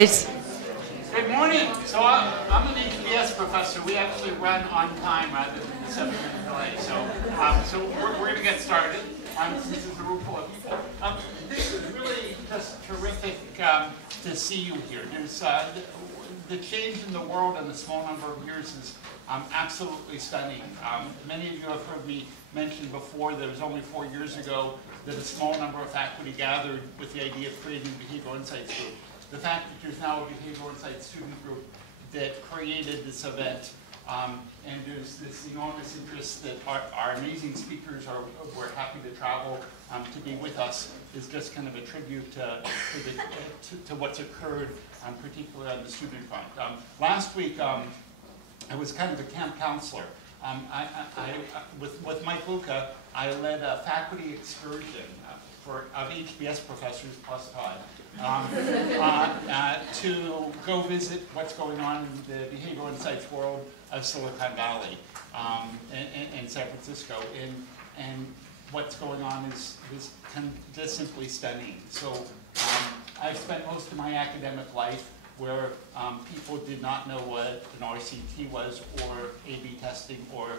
Good morning. So I'm an HBS professor. We actually run on time rather than the 7-minute delay. So we're going to get started. Since there's a room full of people. This is really just terrific to see you here. There's the change in the world in a small number of years is absolutely stunning. Many of you have heard me mention before that it was only 4 years ago that a small number of faculty gathered with the idea of creating a Behavioral Insights group. The fact that there's now a Behavioral Insights student group that created this event, and there's this enormous interest that our amazing speakers were happy to travel to be with us, is just kind of a tribute to what's occurred, particularly on the student front. Last week, I was kind of a camp counselor. With Mike Luca, I led a faculty excursion of HBS professors plus Todd to go visit what's going on in the Behavioral Insights world of Silicon Valley and San Francisco. And what's going on is just simply stunning. So I've spent most of my academic life where people did not know what an RCT was, or A/B testing, or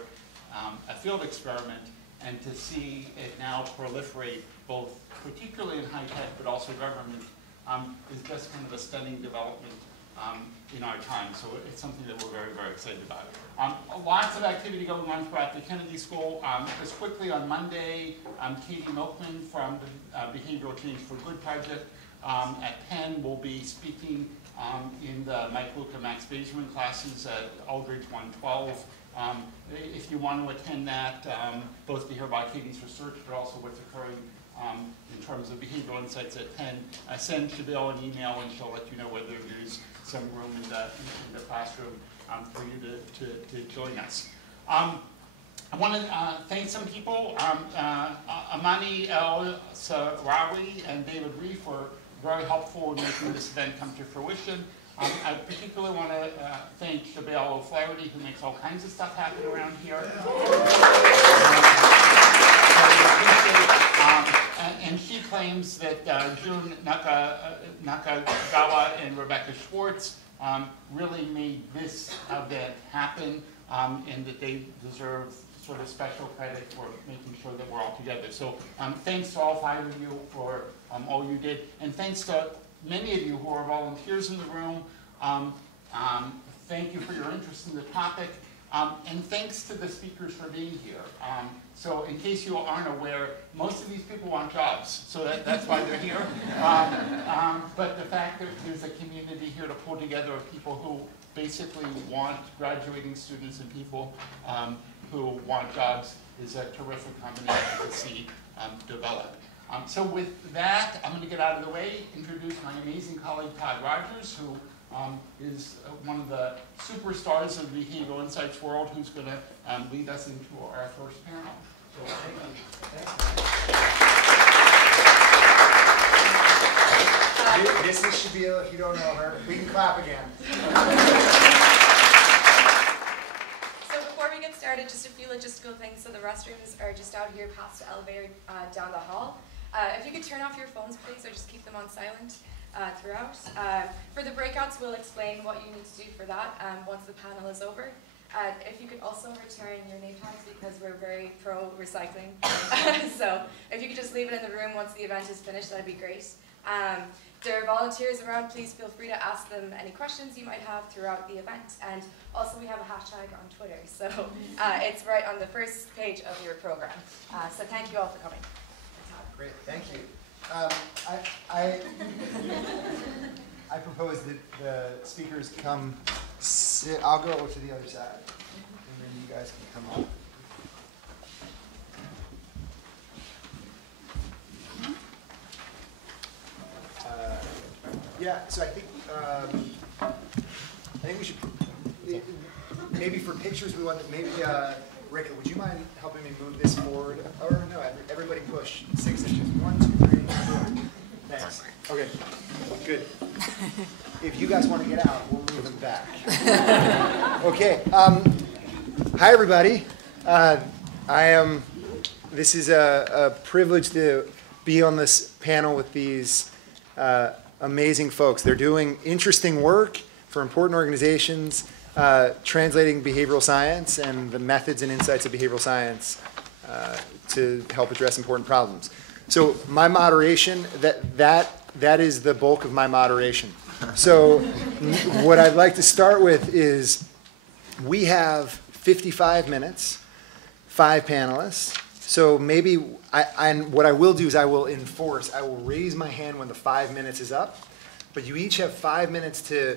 a field experiment, and to see it now proliferate, both particularly in high tech but also government, is just kind of a stunning development in our time. So it's something that we're very, very excited about. Lots of activity going on throughout the Kennedy School. Just quickly, on Monday, Katie Milkman from the Behavioral Change for Good project at Penn will be speaking in the Mike Luca Max Benjamin classes at Aldridge 112. If you want to attend that, both to hear about Katie's research, but also what's occurring in terms of Behavioral Insights at Penn, send Shabelle an email and she'll let you know whether there's some room in the classroom for you to join us. I want to thank some people. Amani El-Sarawi and David Reef were very helpful in making this event come to fruition. I particularly want to thank Shabelle O'Flaherty, who makes all kinds of stuff happen around here. And she claims that June Nakagawa and Rebecca Schwartz really made this event happen, and that they deserve sort of special credit for making sure that we're all together. So thanks to all 5 of you for all you did, and thanks to many of you who are volunteers in the room. Thank you for your interest in the topic, and thanks to the speakers for being here. So in case you aren't aware, most of these people want jobs, so that's why they're here. But the fact that there's a community here to pull together of people who basically want graduating students and people who want jobs is a terrific combination to see develop. So with that, I'm going to get out of the way, introduce my amazing colleague Todd Rogers, who is one of the superstars of the Behavioral Insights world, who's going to lead us into our first panel. So thank you. This is Shabelle, if you don't know her. We can clap again. So before we get started, just a few logistical things. So the restrooms are just out here past the elevator down the hall. If you could turn off your phones, please, or just keep them on silent throughout. For the breakouts, we'll explain what you need to do for that once the panel is over. If you could also return your name tags, because we're very pro recycling. So if you could just leave it in the room once the event is finished, that'd be great. There are volunteers around. Please feel free to ask them any questions you might have throughout the event. And also we have a hashtag on Twitter, so it's right on the first page of your program. So thank you all for coming. Great, thank you. I propose that the speakers come sit. I'll go over to the other side, and then you guys can come up. Yeah, so I think we should, maybe for pictures we want to, maybe, Rekha, would you mind helping me move this forward? Or no, everybody push 6 inches. 1, 2, 3, 4. Thanks. Okay, good. If you guys want to get out, we'll move them back. Okay, hi everybody. This is a privilege to be on this panel with these amazing folks. They're doing interesting work for important organizations, translating behavioral science and the methods and insights of behavioral science to help address important problems. So my moderation, that is the bulk of my moderation. So what I'd like to start with is we have 55 minutes, 5 panelists. So maybe, what I will do is I will raise my hand when the 5 minutes is up, but you each have 5 minutes to,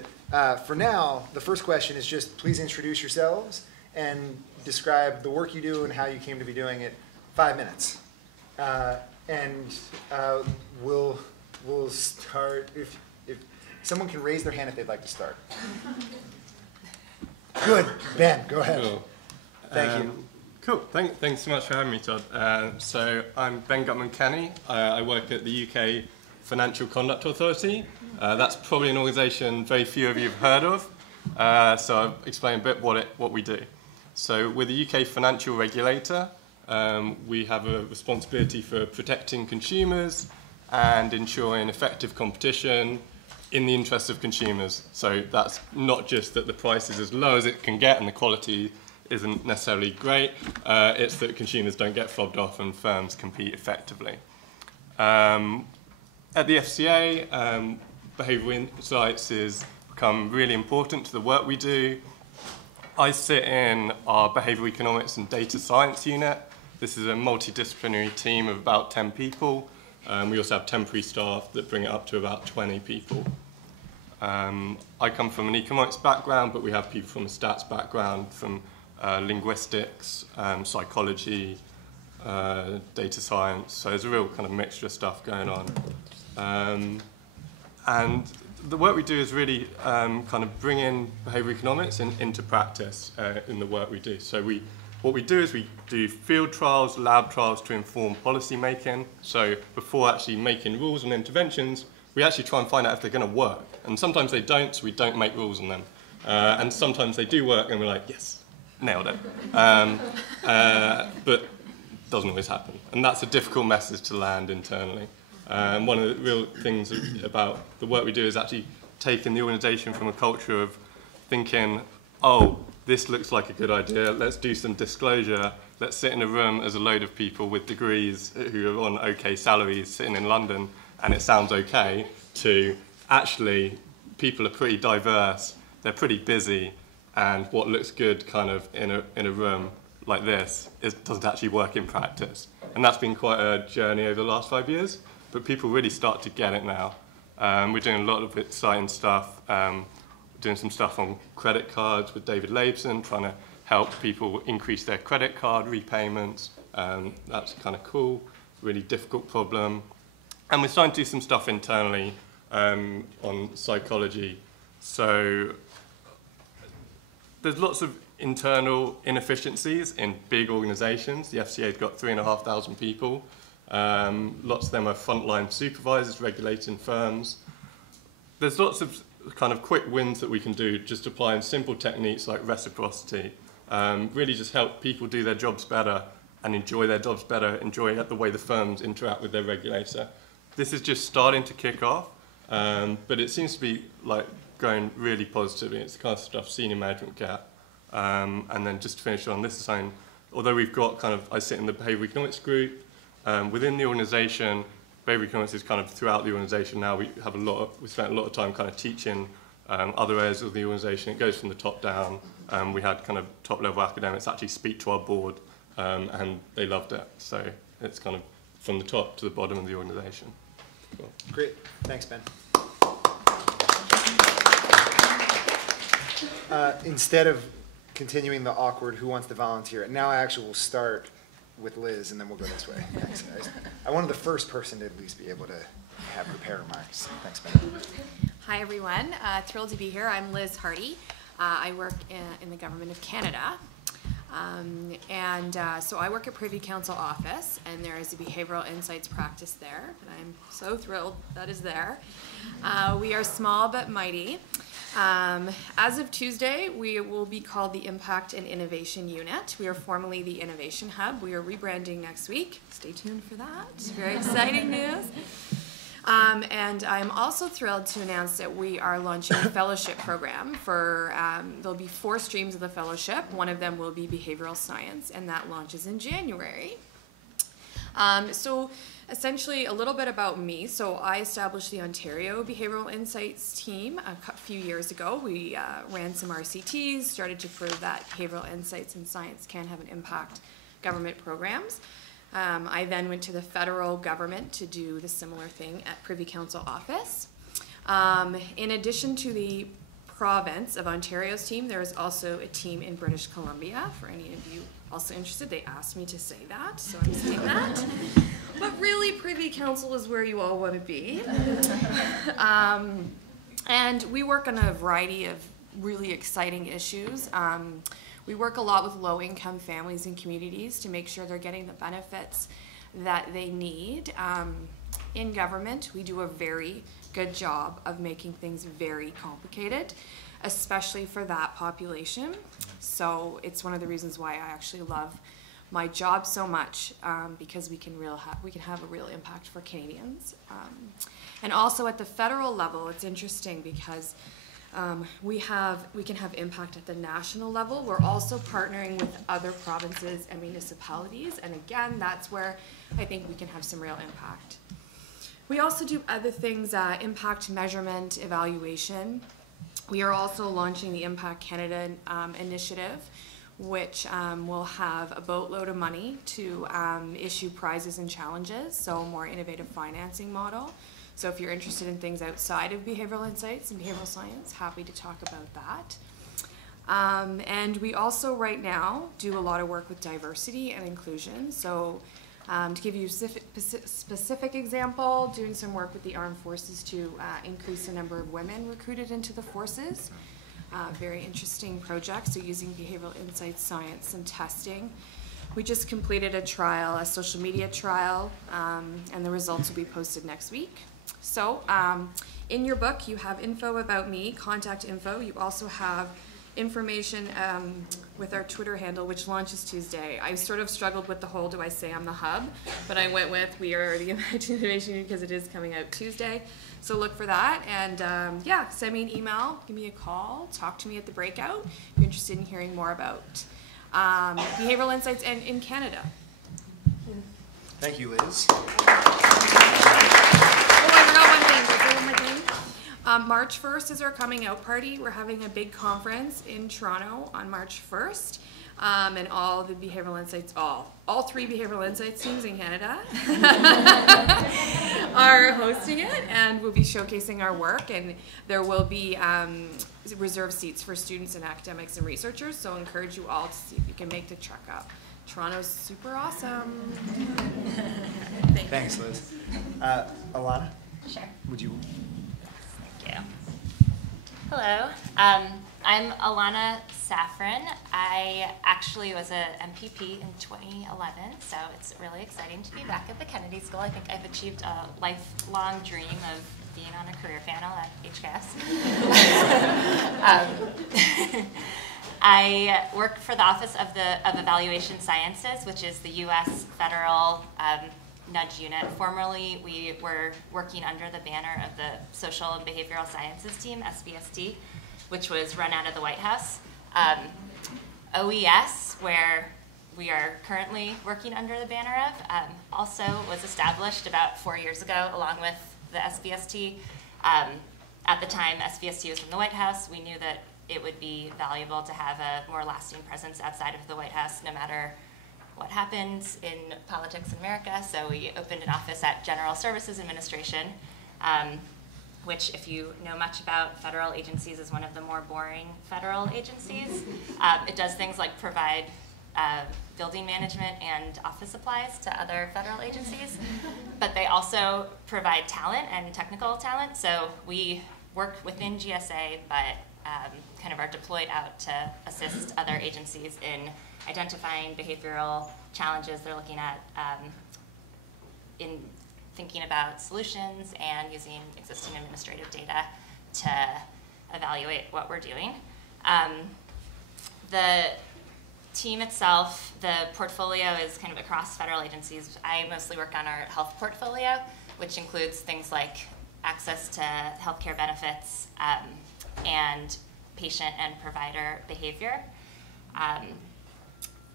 for now, the first question is just please introduce yourselves and describe the work you do and how you came to be doing it. 5 minutes. We'll start, if someone can raise their hand if they'd like to start. Good, Ben, go ahead. Cool. Thank you. Cool, thanks so much for having me, Todd. So I'm Benedict Guttman-Kenney. I work at the UK Financial Conduct Authority. That's probably an organisation very few of you have heard of. So I'll explain a bit what we do. So we're the UK financial regulator. We have a responsibility for protecting consumers and ensuring effective competition in the interest of consumers. So that's not just that the price is as low as it can get and the quality isn't necessarily great, it's that consumers don't get fobbed off and firms compete effectively. At the FCA, behavioural insights has become really important to the work we do. I sit in our behavioural economics and data science unit. This is a multidisciplinary team of about 10 people. We also have temporary staff that bring it up to about 20 people. I come from an economics background, but we have people from a stats background, from linguistics, psychology, data science. So there's a real kind of mixture of stuff going on. And the work we do is really kind of bring in behavioural economics into practice in the work we do. So what we do is we do field trials, lab trials to inform policy making. So before actually making rules and interventions, we actually try and find out if they're going to work. And sometimes they don't, so we don't make rules on them. And sometimes they do work, and we're like, yes, nailed it. But it doesn't always happen. And that's a difficult message to land internally. One of the real things about the work we do is actually taking the organisation from a culture of thinking, oh, this looks like a good idea, let's do some disclosure, let's sit in a room as a load of people with degrees who are on okay salaries sitting in London and it sounds okay, to actually people are pretty diverse, they're pretty busy, and what looks good kind of in a room like this doesn't actually work in practice. And that's been quite a journey over the last 5 years, but people really start to get it now. We're doing a lot of exciting stuff. Doing some stuff on credit cards with David Laibson, trying to help people increase their credit card repayments. That's kind of cool, really difficult problem. And we're starting to do some stuff internally on psychology. So there's lots of internal inefficiencies in big organizations. The FCA's got 3,500 people. Lots of them are frontline supervisors regulating firms. There's lots of kind of quick wins that we can do just applying simple techniques like reciprocity. Really just help people do their jobs better and enjoy their jobs better, enjoy the way the firms interact with their regulator. This is just starting to kick off, but it seems to be like going really positively. It's the kind of stuff senior management get. And then just to finish on this design, although we've got kind of, I sit in the behavioural economics group, within the organisation, behavioural economics is kind of throughout the organisation now. We spent a lot of time kind of teaching other areas of the organisation. It goes from the top down. We had kind of top level academics actually speak to our board, and they loved it. So it's kind of from the top to the bottom of the organisation. Cool. Great, thanks, Ben. Instead of continuing the awkward who wants to volunteer, now I actually will start with Liz, and then we'll go this way. Thanks, guys. I wanted the first person to at least be able to have prepared remarks. Thanks, Ben. Hi, everyone. Thrilled to be here. I'm Liz Hardy. I work in the Government of Canada. So I work at Privy Council Office, and there is a behavioral insights practice there, and I'm so thrilled that is there. We are small but mighty. As of Tuesday, we will be called the Impact and Innovation Unit. We are formerly the Innovation Hub. We are rebranding next week. Stay tuned for that. Very exciting news. And I'm also thrilled to announce that we are launching a fellowship program for, there'll be 4 streams of the fellowship. One of them will be behavioral science, and that launches in January. So essentially a little bit about me. So I established the Ontario Behavioral Insights team a few years ago. We ran some RCTs, started to prove that behavioral insights and science can have an impact government programs. I then went to the federal government to do the similar thing at Privy Council Office. In addition to the province of Ontario's team, there is also a team in British Columbia. For any of you also interested, they asked me to say that, so I'm saying that. But really, Privy Council is where you all want to be. And we work on a variety of really exciting issues. We work a lot with low-income families and communities to make sure they're getting the benefits that they need. In government, we do a very good job of making things very complicated, especially for that population. So it's one of the reasons why I actually love my job so much, because we can have a real impact for Canadians. And also at the federal level, it's interesting because we can have impact at the national level. We're also partnering with other provinces and municipalities, and again, that's where I think we can have some real impact. We also do other things, impact measurement, evaluation. We are also launching the Impact Canada initiative, which will have a boatload of money to issue prizes and challenges, so a more innovative financing model. So if you're interested in things outside of behavioral insights and behavioral science, happy to talk about that. And we also right now do a lot of work with diversity and inclusion. So to give you a specific example, doing some work with the armed forces to increase the number of women recruited into the forces. Very interesting project, so using behavioral insights, science, and testing. We just completed a trial, a social media trial, and the results will be posted next week. So in your book, you have info about me, contact info. You also have information with our Twitter handle, which launches Tuesday. I sort of struggled with the whole, do I say I'm the hub? But I went with, we are the innovation because it is coming out Tuesday. So look for that, and yeah, send me an email, give me a call, talk to me at the breakout if you're interested in hearing more about behavioral insights and in Canada. Thank you, Liz. March 1st is our coming out party. We're having a big conference in Toronto on March 1st. And all the behavioral insights, all 3 behavioral insights teams in Canada are hosting it, and we'll be showcasing our work, and there will be reserved seats for students and academics and researchers, so I encourage you all to see if you can make the trek up. Toronto's super awesome. Thanks, Liz. Elana? Sure. Would you? Thank you. Hello. I'm Elana Safran. I actually was a MPP in 2011, so it's really exciting to be back at the Kennedy School. I think I've achieved a lifelong dream of being on a career panel at HCAS. I work for the Office of Evaluation Sciences, which is the U.S. federal nudge unit. Formerly, we were working under the banner of the Social and Behavioral Sciences Team, SBST, which was run out of the White House. OES, where we are currently working under the banner of, also was established about 4 years ago along with the SBST. At the time, SBST was from the White House. We knew that it would be valuable to have a more lasting presence outside of the White House, no matter what happens in politics in America. So we opened an office at General Services Administration, which, if you know much about federal agencies, is one of the more boring federal agencies. It does things like provide building management and office supplies to other federal agencies, but they also provide talent and technical talent. So we work within GSA, but kind of are deployed out to assist other agencies in identifying behavioral challenges they're looking at, in thinking about solutions and using existing administrative data to evaluate what we're doing. The team itself, the portfolio is kind of across federal agencies. I mostly work on our health portfolio, which includes things like access to healthcare benefits and patient and provider behavior.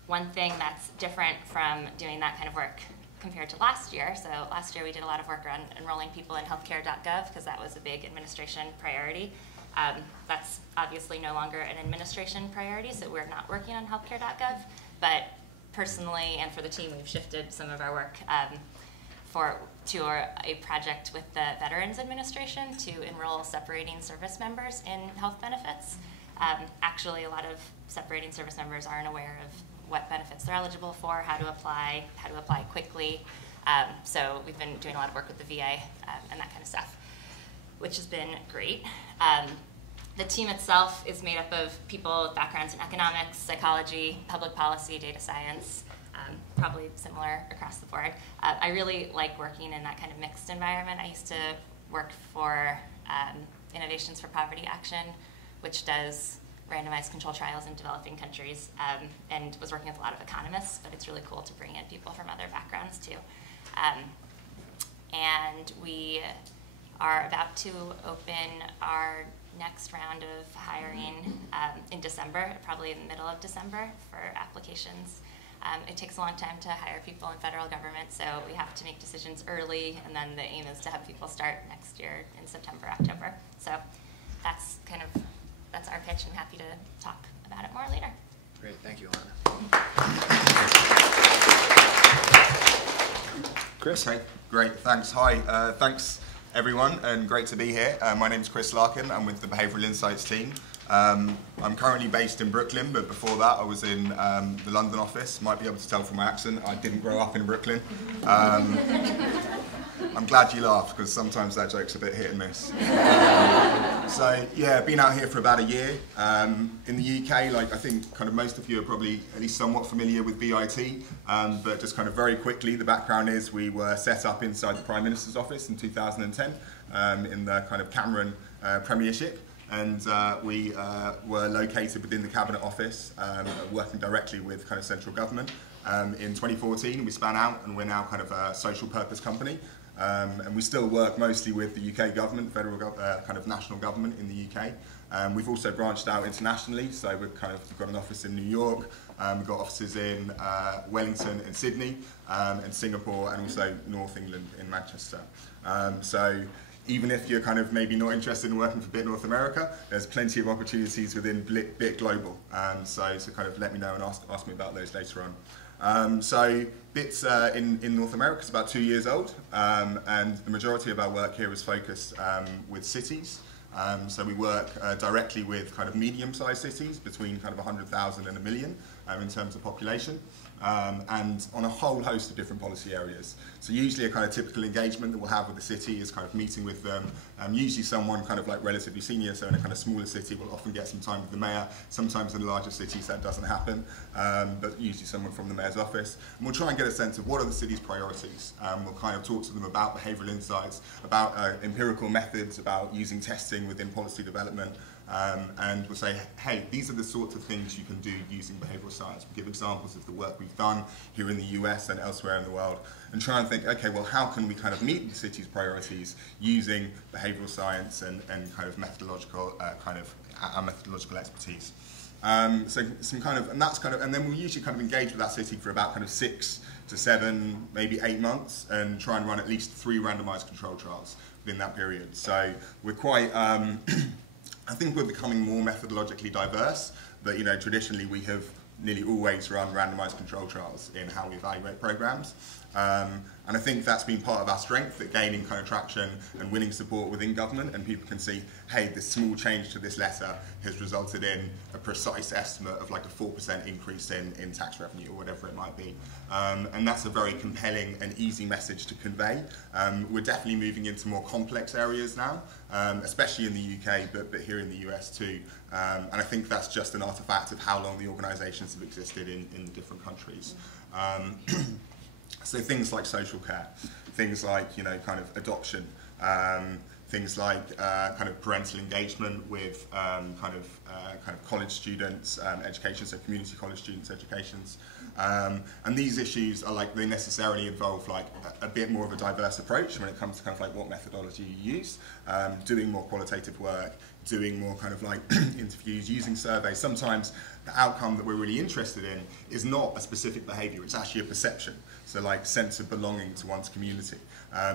One thing that's different from doing that kind of work compared to last year, so last year we did a lot of work around enrolling people in healthcare.gov because that was a big administration priority. That's obviously no longer an administration priority, so we're not working on healthcare.gov, but personally and for the team, we've shifted some of our work to a project with the Veterans Administration to enroll separating service members in health benefits. Actually, a lot of separating service members aren't aware of what benefits they're eligible for, how to apply quickly. So we've been doing a lot of work with the VA and that kind of stuff, which has been great. The team itself is made up of people with backgrounds in economics, psychology, public policy, data science, probably similar across the board. I really like working in that kind of mixed environment. I used to work for Innovations for Poverty Action, which does randomized control trials in developing countries, and was working with a lot of economists, but it's really cool to bring in people from other backgrounds too. And we are about to open our next round of hiring in December, probably in the middle of December, for applications. It takes a long time to hire people in federal government, so we have to make decisions early, and then the aim is to have people start next year in September, October. So that's our pitch, and happy to talk about it more later. Great, thank you, Elana. Chris? Okay, great, thanks. Hi, thanks everyone, and great to be here. My name is Chris Larkin. I'm with the Behavioural Insights team. I'm currently based in Brooklyn, but before that I was in the London office. Might be able to tell from my accent, I didn't grow up in Brooklyn. I'm glad you laughed, because sometimes that joke's a bit hit and miss. So yeah, been out here for about a year. In the UK, like I think kind of most of you are probably at least somewhat familiar with BIT, but just kind of very quickly, the background is we were set up inside the Prime Minister's office in 2010 in the kind of Cameron premiership. And we were located within the Cabinet Office, working directly with kind of central government. In 2014, we span out, and we're now kind of a social purpose company. And we still work mostly with the UK government, federal kind of national government in the UK. We've also branched out internationally, so we've got an office in New York, we've got offices in Wellington and Sydney, and Singapore, and also North England in Manchester. So even if you're kind of maybe not interested in working for BIT North America, there's plenty of opportunities within BIT Global. So kind of let me know and ask me about those later on. So BIT's in North America is about 2 years old, and the majority of our work here is focused with cities. So we work directly with kind of medium-sized cities between kind of 100,000 and 1 million in terms of population. And on a whole host of different policy areas. So usually a kind of typical engagement that we'll have with the city is kind of meeting with them, usually someone kind of like relatively senior, so in a kind of smaller city we'll often get some time with the mayor. Sometimes in larger cities that doesn't happen, but usually someone from the mayor's office. And we'll try and get a sense of what are the city's priorities. We'll kind of talk to them about behavioural insights, about empirical methods, about using testing within policy development. And we'll say, hey, these are the sorts of things you can do using behavioural science. We'll give examples of the work we've done here in the US and elsewhere in the world, and try and think, okay, well, how can we kind of meet the city's priorities using behavioural science and kind of methodological, our methodological expertise. So some kind of, and that's kind of, and then we'll usually kind of engage with that city for about kind of 6 to 7, maybe 8 months, and try and run at least 3 randomised control trials within that period. So we're quite, I think we're becoming more methodologically diverse, but you know, traditionally we have nearly always run randomised control trials in how we evaluate programs. And I think that's been part of our strength, that gaining kind of traction and winning support within government, and people can see, hey, this small change to this letter has resulted in a precise estimate of like a 4% increase in tax revenue or whatever it might be. And that's a very compelling and easy message to convey. We're definitely moving into more complex areas now, especially in the UK, but here in the US too. And I think that's just an artifact of how long the organisations have existed in the different countries. So things like social care, things like, you know, kind of adoption, things like kind of parental engagement with kind of college students, education, so community college students' educations. And these issues are like, they necessarily involve like a bit more of a diverse approach when it comes to kind of like what methodology you use, doing more qualitative work, doing more kind of like interviews, using surveys. Sometimes the outcome that we're really interested in is not a specific behaviour, it's actually a perception. So like sense of belonging to one's community.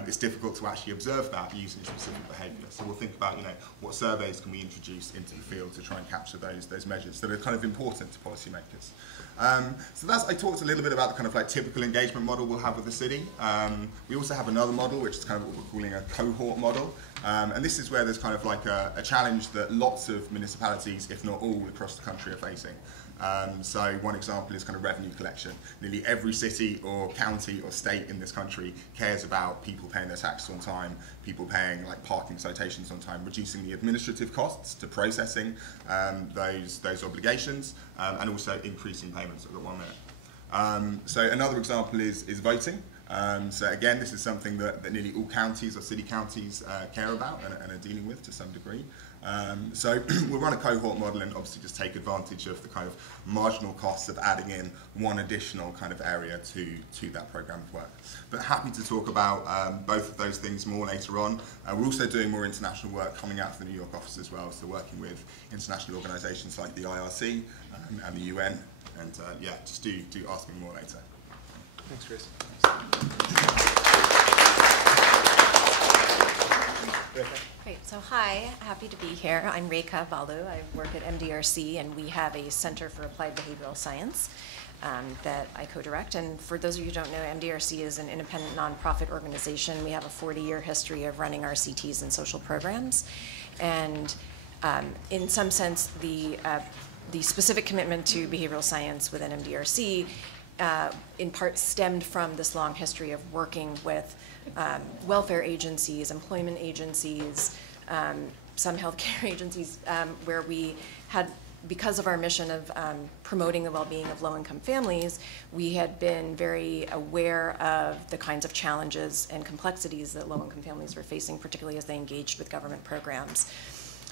It's difficult to actually observe that using specific behaviour. So we'll think about, you know, what surveys can we introduce into the field to try and capture those measures that are kind of important to policymakers. So that's, I talked a little bit about the kind of like typical engagement model we'll have with the city. We also have another model, which is kind of what we're calling a cohort model. And this is where there's kind of like a challenge that lots of municipalities, if not all, across the country are facing. So one example is kind of revenue collection. Nearly every city or county or state in this country cares about people paying their taxes on time, people paying like parking citations on time, reducing the administrative costs to processing those obligations, and also increasing payments. I've got 1 minute. So another example is voting. So again, this is something that nearly all counties or city counties care about and are dealing with to some degree. So we'll run a cohort model and obviously just take advantage of the kind of marginal costs of adding in one additional kind of area to that programme of work. But happy to talk about both of those things more later on. We're also doing more international work coming out of the New York office as well, so working with international organisations like the IRC and the UN. And yeah, just do ask me more later. Thanks, Chris. Great. So hi, happy to be here. I'm Rekha Balu. I work at MDRC, and we have a Center for Applied Behavioral Science that I co-direct. And for those of you who don't know, MDRC is an independent nonprofit organization. We have a 40-year history of running RCTs and social programs. And in some sense, the specific commitment to behavioral science within MDRC in part stemmed from this long history of working with welfare agencies, employment agencies, some healthcare agencies, where we had, because of our mission of promoting the well-being of low-income families, we had been very aware of the kinds of challenges and complexities that low-income families were facing, particularly as they engaged with government programs.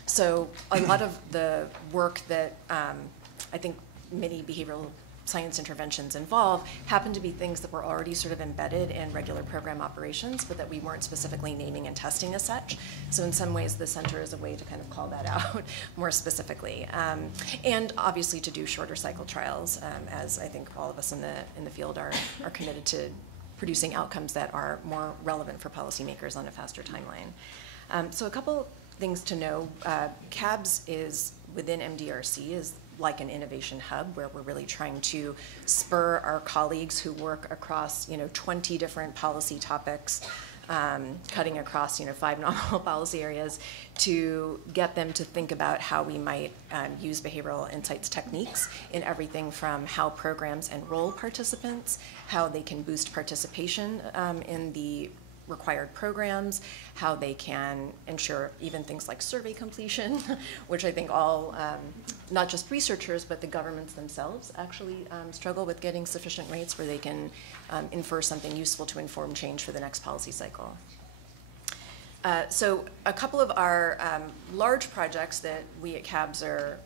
So a lot of the work that I think many behavioral science interventions involve happen to be things that were already sort of embedded in regular program operations, but that we weren't specifically naming and testing as such. So in some ways, the center is a way to kind of call that out more specifically. And obviously to do shorter cycle trials, as I think all of us in the field are committed to producing outcomes that are more relevant for policymakers on a faster timeline. So a couple things to know. CABS is, within MDRC, is like an innovation hub where we're really trying to spur our colleagues who work across 20 different policy topics, cutting across 5 nominal policy areas, to get them to think about how we might use behavioral insights techniques in everything from how programs enroll participants, how they can boost participation in the required programs, how they can ensure even things like survey completion, which I think all, not just researchers, but the governments themselves actually struggle with getting sufficient rates where they can infer something useful to inform change for the next policy cycle. So a couple of our large projects that we at CABS are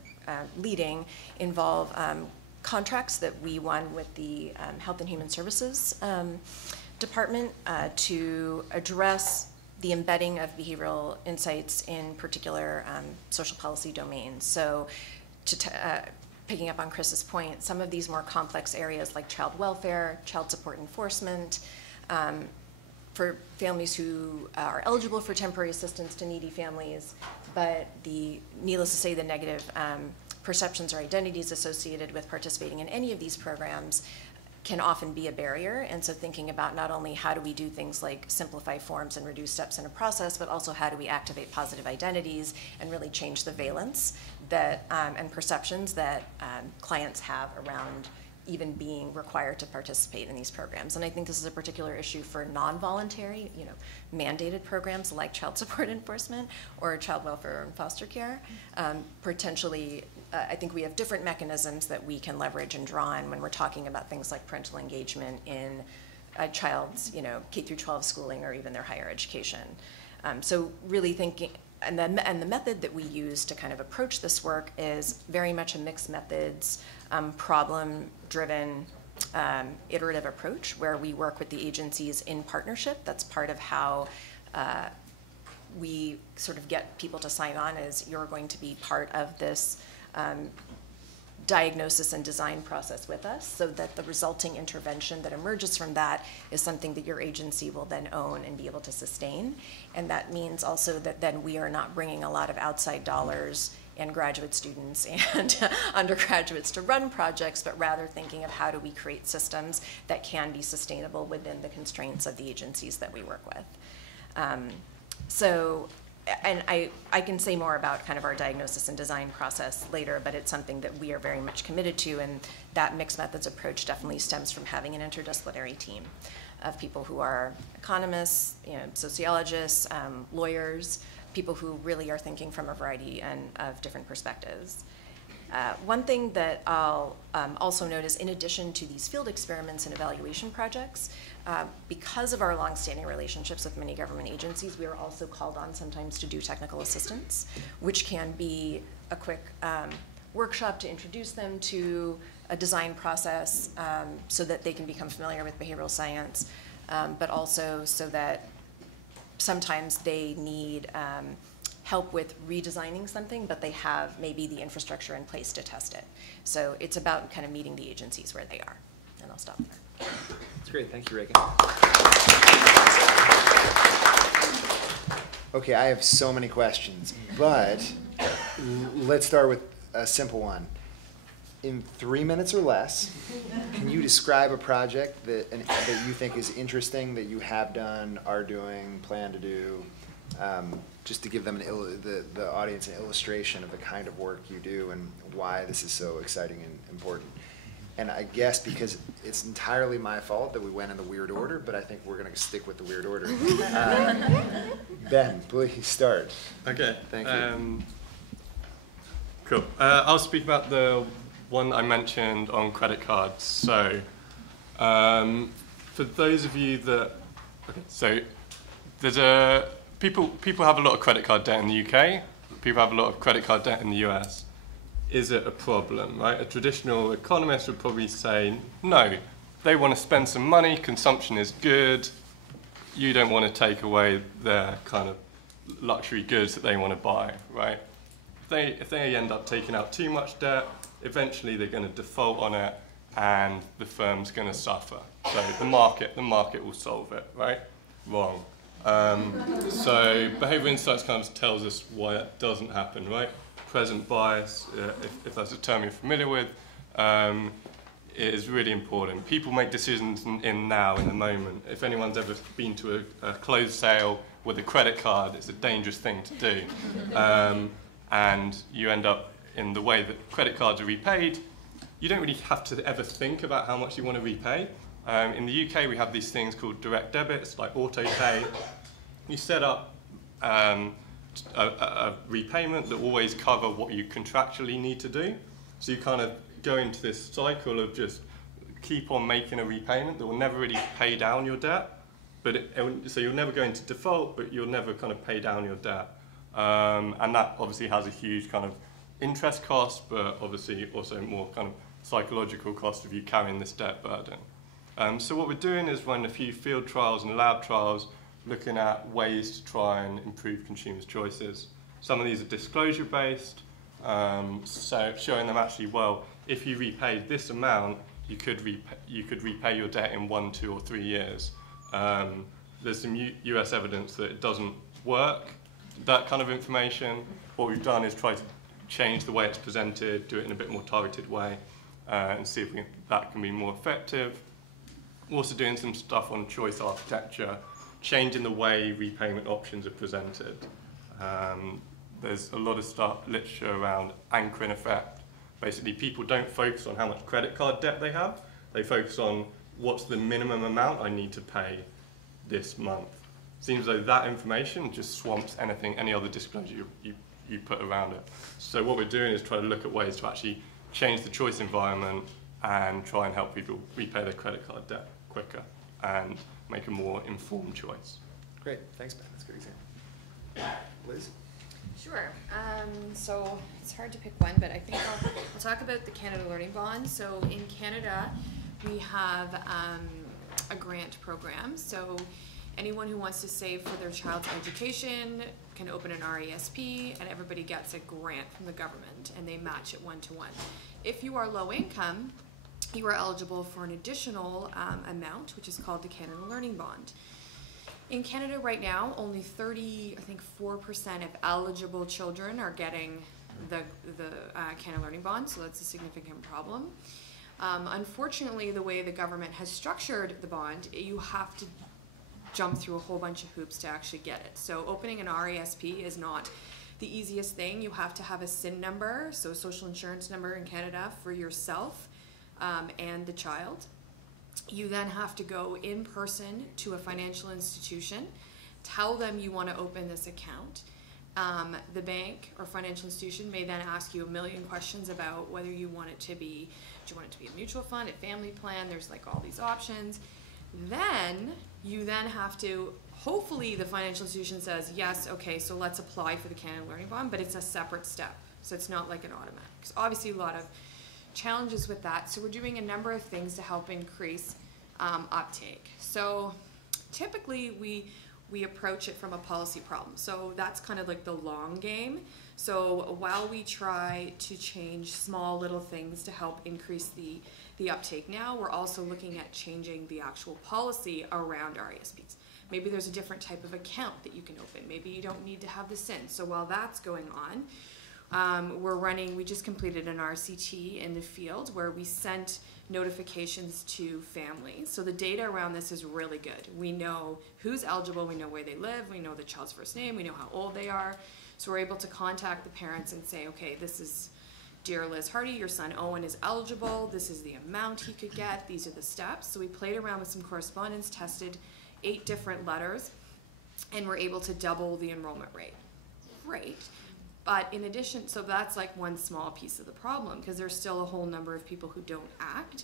leading involve contracts that we won with the Health and Human Services Department to address the embedding of behavioral insights in particular social policy domains. So picking up on Chris's point, some of these more complex areas like child welfare, child support enforcement, for families who are eligible for temporary assistance to needy families, but needless to say, the negative perceptions or identities associated with participating in any of these programs can often be a barrier. And so thinking about not only how do we do things like simplify forms and reduce steps in a process, but also how do we activate positive identities and really change the valence that and perceptions that clients have around even being required to participate in these programs. And I think this is a particular issue for non-voluntary, mandated programs like child support enforcement or child welfare and foster care. Potentially, I think we have different mechanisms that we can leverage and draw on when we're talking about things like parental engagement in a child's, K through 12 schooling or even their higher education. So really thinking, and the method that we use to kind of approach this work is very much a mixed methods, problem-driven, iterative approach where we work with the agencies in partnership. That's part of how we sort of get people to sign on, is you're going to be part of this diagnosis and design process with us, so that the resulting intervention that emerges from that is something that your agency will then own and be able to sustain. And that means also that then we are not bringing a lot of outside dollars and graduate students and undergraduates to run projects, but rather thinking of how do we create systems that can be sustainable within the constraints of the agencies that we work with. And I can say more about kind of our diagnosis and design process later, but it's something that we are very much committed to, and that mixed methods approach definitely stems from having an interdisciplinary team of people who are economists, sociologists, lawyers, people who really are thinking from a variety of different perspectives. One thing that I'll also note is, in addition to these field experiments and evaluation projects, because of our longstanding relationships with many government agencies, we are also called on sometimes to do technical assistance, which can be a quick workshop to introduce them to a design process so that they can become familiar with behavioral science, but also so that sometimes they need help with redesigning something, but they have maybe the infrastructure in place to test it. So it's about kind of meeting the agencies where they are. And I'll stop there. That's great. Thank you, Rekha. Okay, I have so many questions, but let's start with a simple one. In 3 minutes or less, can you describe a project that you think is interesting, that you have done, are doing, plan to do, just to give them the audience an illustration of the kind of work you do and why this is so exciting and important? And I guess because it's entirely my fault that we went in the weird order, but I think we're going to stick with the weird order. Ben, please start. Okay. Thank you. Cool. I'll speak about the one I mentioned on credit cards. So, for those of you that, so there's people have a lot of credit card debt in the UK. People have a lot of credit card debt in the US. Is it a problem, right? A traditional economist would probably say, no, they want to spend some money, consumption is good, you don't want to take away their kind of luxury goods that they want to buy, right? If they end up taking out too much debt, eventually they're going to default on it and the firm's going to suffer. So the market will solve it, right? Wrong. So behavioral insights kind of tells us why that doesn't happen, right? Present bias, if that's a term you're familiar with, is really important. People make decisions in the moment. If anyone's ever been to a clothes sale with a credit card, it's a dangerous thing to do. And you end up in the way that credit cards are repaid. You don't really have to ever think about how much you want to repay. In the UK, we have these things called direct debits, like auto pay. You set up a repayment that always cover what you contractually need to do. So you kind of go into this cycle of just keep on making a repayment that will never really pay down your debt. But so you'll never go into default, but you'll never kind of pay down your debt. And that obviously has a huge kind of interest cost, but obviously also more kind of psychological cost of you carrying this debt burden. So what we're doing is run a few field trials and lab trials looking at ways to try and improve consumers' choices. Some of these are disclosure-based, so showing them actually, well, if you repaid this amount, you could repay your debt in 1, 2, or 3 years. There's some US evidence that it doesn't work, that kind of information. What we've done is try to change the way it's presented, do it in a bit more targeted way, and see if that can be more effective. We're also doing some stuff on choice architecture, changing the way repayment options are presented. There's a lot of literature around anchoring effect. Basically, people don't focus on how much credit card debt they have. They focus on what's the minimum amount I need to pay this month. Seems though that information just swamps any other disclosure you put around it. So what we're doing is try to look at ways to actually change the choice environment and try and help people repay their credit card debt quicker and make a more informed choice. Great, thanks, Ben. That's a good example. Liz? Sure. So it's hard to pick one, but I think I'll talk about the Canada Learning Bond. So in Canada, we have a grant program. So anyone who wants to save for their child's education can open an RESP, and everybody gets a grant from the government, and they match it 1-to-1. If you are low income, you are eligible for an additional amount, which is called the Canada Learning Bond. In Canada right now, only 4% of eligible children are getting the Canada Learning Bond, so that's a significant problem. Unfortunately, the way the government has structured the bond, you have to jump through a whole bunch of hoops to actually get it. So opening an RESP is not the easiest thing. You have to have a SIN number, so a social insurance number in Canada, for yourself and the child. You then have to go in person to a financial institution, tell them you want to open this account. The bank or financial institution may then ask you a million questions about whether you want it to be, do you want it to be a mutual fund, a family plan, there's like all these options. Then you then have to, hopefully the financial institution says, yes, okay, so let's apply for the Canada Learning Bond, but it's a separate step. So it's not like an automatic. Because obviously a lot of challenges with that. So we're doing a number of things to help increase uptake. So typically we approach it from a policy problem. So that's kind of like the long game. So while we try to change small little things to help increase the uptake now, we're also looking at changing the actual policy around RESPs. Maybe there's a different type of account that you can open. Maybe you don't need to have the SIN. So while that's going on, we just completed an RCT in the field where we sent notifications to families. So the data around this is really good. We know who's eligible, we know where they live, we know the child's first name, we know how old they are. So we're able to contact the parents and say, okay, this is dear Liz Hardy, your son Owen is eligible, this is the amount he could get, these are the steps. So we played around with some correspondence, tested 8 different letters, and we're able to double the enrollment rate. Great. But in addition, so that's like one small piece of the problem, because there's still a whole number of people who don't act.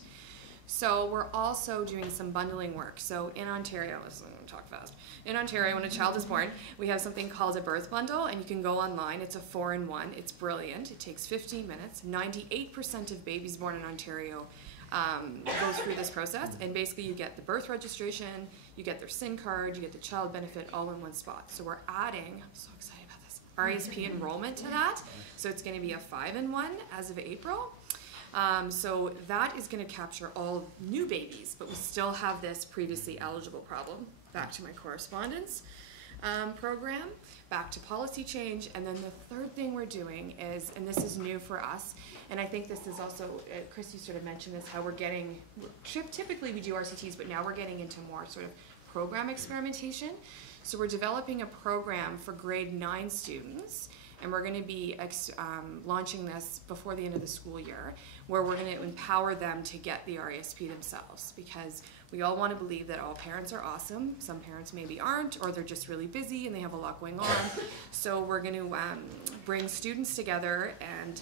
So we're also doing some bundling work. So in Ontario, I'm going to talk fast. In Ontario, when a child is born, we have something called a birth bundle, and you can go online. It's a 4-in-1. It's brilliant. It takes 15 minutes. 98% of babies born in Ontario go through this process, and basically you get the birth registration, you get their SIN card, you get the child benefit all in one spot. So we're adding, I'm so excited about this, RESP enrollment to that. So it's going to be a 5-in-1 as of April. So that is going to capture all new babies, but we still have this previously eligible problem. Back to my correspondence program, back to policy change, and then the third thing we're doing is, and this is new for us, and I think this is also, Chris, you sort of mentioned this, how we're getting, typically we do RCTs, but now we're getting into more sort of program experimentation. So we're developing a program for grade 9 students, and we're going to be launching this before the end of the school year, where we're going to empower them to get the RESP themselves, because we all want to believe that all parents are awesome. Some parents maybe aren't, or they're just really busy and they have a lot going on. So we're going to bring students together and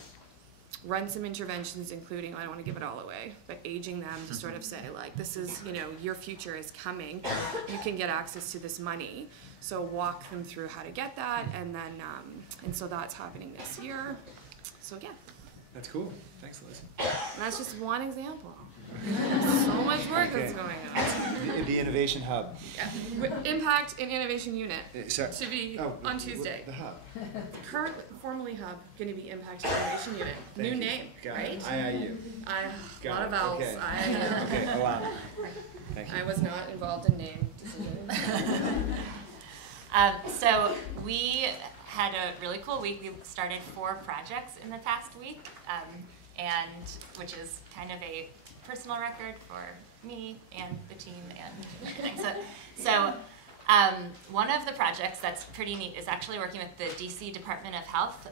run some interventions, including, I don't want to give it all away, but aging them to sort of say, like, this is, you know, your future is coming. You can get access to this money. So walk them through how to get that, and then, and so that's happening this year. So again. That's cool. Thanks, Liz. And that's just one example. So much work that's going on. The Innovation Hub. Yeah. Impact and Innovation Unit to be on Tuesday. Tuesday. The Hub. Current, formerly Hub, going to be Impact and Innovation Unit. Thank New you. name, Got right? it. IIU. A lot of vowels. Okay. IIU. Okay, Elana. Thank you. I was not involved in name decisions. So we had a really cool week. We started 4 projects in the past week, and which is kind of a personal record for me and the team and everything. So one of the projects that's pretty neat is actually working with the DC Department of Health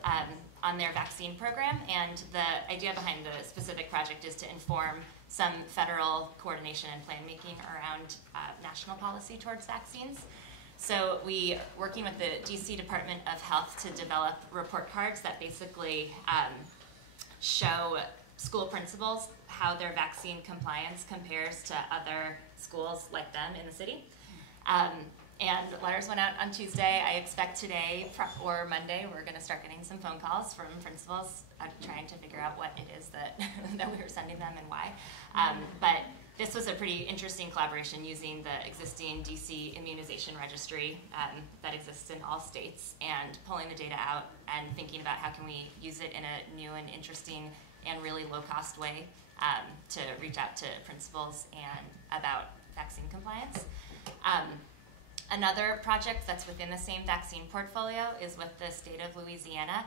on their vaccine program, and the idea behind the specific project is to inform some federal coordination and plan making around national policy towards vaccines. So we, working with the DC Department of Health to develop report cards that basically show school principals how their vaccine compliance compares to other schools like them in the city. And letters went out on Tuesday. I expect today or Monday we're going to start getting some phone calls from principals trying to figure out what it is that, that we were sending them and why. But this was a pretty interesting collaboration using the existing DC immunization registry that exists in all states and pulling the data out and thinking about how can we use it in a new and interesting and really low-cost way to reach out to principals and about vaccine compliance. Another project that's within the same vaccine portfolio is with the state of Louisiana.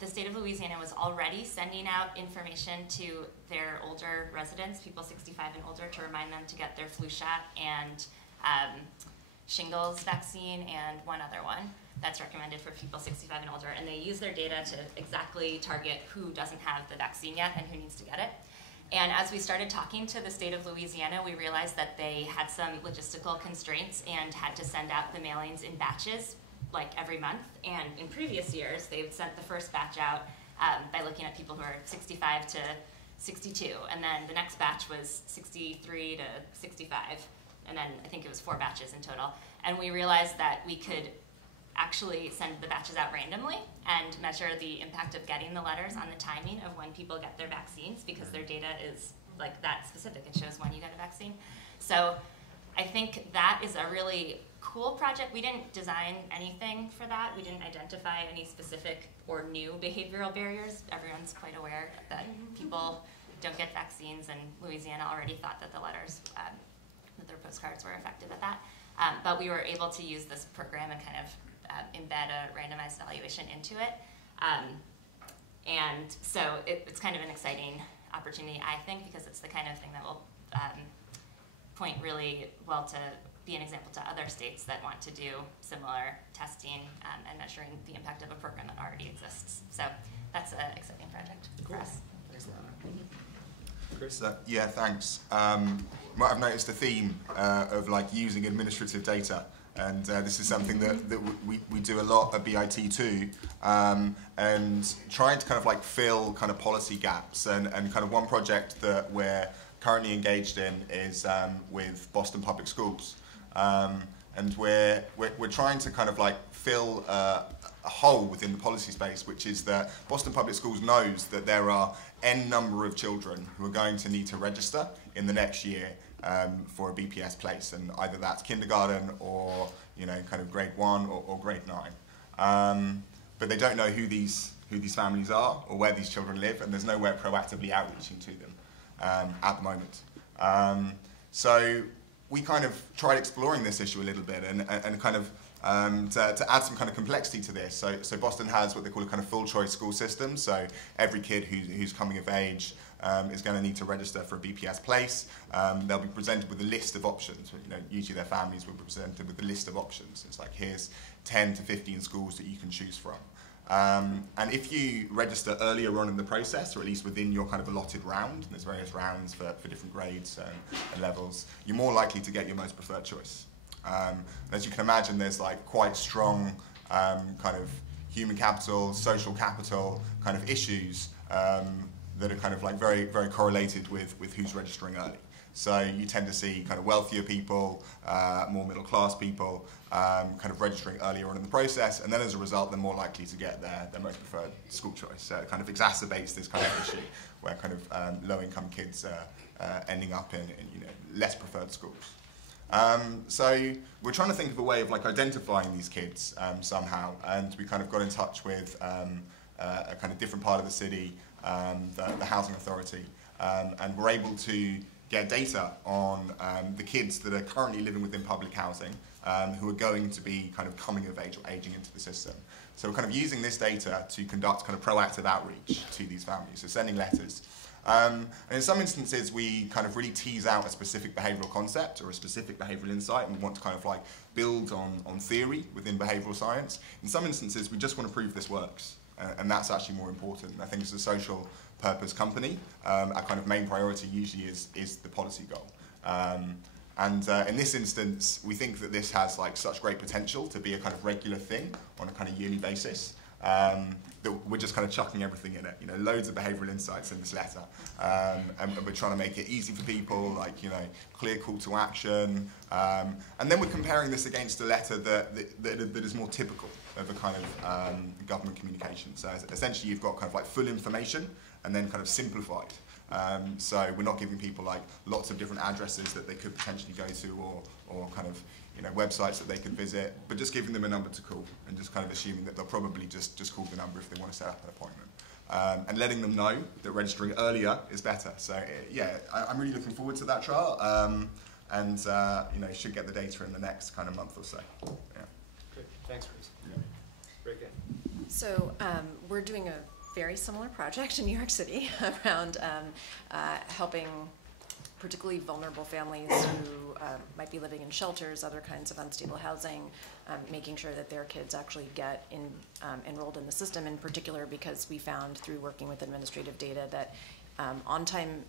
The state of Louisiana was already sending out information to their older residents, people 65 and older, to remind them to get their flu shot and shingles vaccine and one other one that's recommended for people 65 and older. And they use their data to exactly target who doesn't have the vaccine yet and who needs to get it. And as we started talking to the state of Louisiana, we realized that they had some logistical constraints and had to send out the mailings in batches, like every month. And in previous years, they've sent the first batch out by looking at people who are 65 to 62. And then the next batch was 63 to 65. And then I think it was 4 batches in total. And we realized that we could actually send the batches out randomly and measure the impact of getting the letters on the timing of when people get their vaccines, because their data is like that specific. It shows when you get a vaccine. So I think that is a really cool project. We didn't design anything for that. We didn't identify any specific or new behavioral barriers. Everyone's quite aware that people don't get vaccines, and Louisiana already thought that the letters, that their postcards were effective at that. But we were able to use this program and kind of embed a randomized evaluation into it. And so it's kind of an exciting opportunity, I think, because it's the kind of thing that will point really well to be an example to other states that want to do similar testing and measuring the impact of a program that already exists. So that's an exciting project for us. Thanks, Elana. Chris? Yeah, thanks. Might have noticed a theme of like using administrative data. And this is something that we do a lot at BIT too, and trying to kind of like fill kind of policy gaps. And kind of one project that we're currently engaged in is with Boston Public Schools. And we're trying to kind of like fill a hole within the policy space, which is that Boston Public Schools knows that there are N number of children who are going to need to register in the next year for a BPS place, and either that's kindergarten or kind of grade 1 or grade 9. But they don't know who these families are or where these children live, and there's nowhere proactively outreaching to them at the moment. So we kind of tried exploring this issue a little bit and kind of to add some kind of complexity to this. So Boston has what they call a kind of full choice school system. So every kid who's coming of age is going to need to register for a BPS place. They'll be presented with a list of options. Usually their families will be presented with a list of options. It's like, here's 10 to 15 schools that you can choose from. And if you register earlier on in the process, or at least within your kind of allotted round, there's various rounds for different grades and levels, you're more likely to get your most preferred choice. As you can imagine, there's like quite strong kind of human capital, social capital kind of issues that are kind of like very, very correlated with who's registering early. So you tend to see kind of wealthier people, more middle class people kind of registering earlier on in the process, and then as a result they're more likely to get their most preferred school choice. So it kind of exacerbates this kind of issue where kind of low income kids are ending up in less preferred schools. So we're trying to think of a way of like identifying these kids somehow, and we kind of got in touch with a kind of different part of the city, the housing authority, and we're able to get data on the kids that are currently living within public housing who are going to be kind of coming of age or aging into the system. So we're kind of using this data to conduct kind of proactive outreach to these families, so sending letters. And in some instances, we kind of really tease out a specific behavioural concept or a specific behavioural insight, and we want to kind of like build on theory within behavioural science. In some instances, we just want to prove this works, and that's actually more important. I think as a social purpose company, our kind of main priority usually is the policy goal. And in this instance, we think that this has like such great potential to be a kind of regular thing on a kind of yearly basis. that we're just kind of chucking everything in it. You know, loads of behavioural insights in this letter, and we're trying to make it easy for people, like, you know, clear call to action, and then we're comparing this against a letter that is more typical of a kind of government communication. So essentially, you've got kind of like full information and then kind of simplified. So we're not giving people like lots of different addresses that they could potentially go to, or kind of, you know, websites that they could visit, but just giving them a number to call and just kind of assuming that they'll probably just call the number if they want to set up an appointment. And letting them know that registering earlier is better. So yeah, I'm really looking forward to that trial, and you know, should get the data in the next kind of month or so. Yeah. Great, thanks, Chris. Yeah. Rekha. So we're doing a very similar project in New York City around helping particularly vulnerable families who might be living in shelters, other kinds of unstable housing, making sure that their kids actually get enrolled in the system, in particular because we found through working with administrative data that on-time,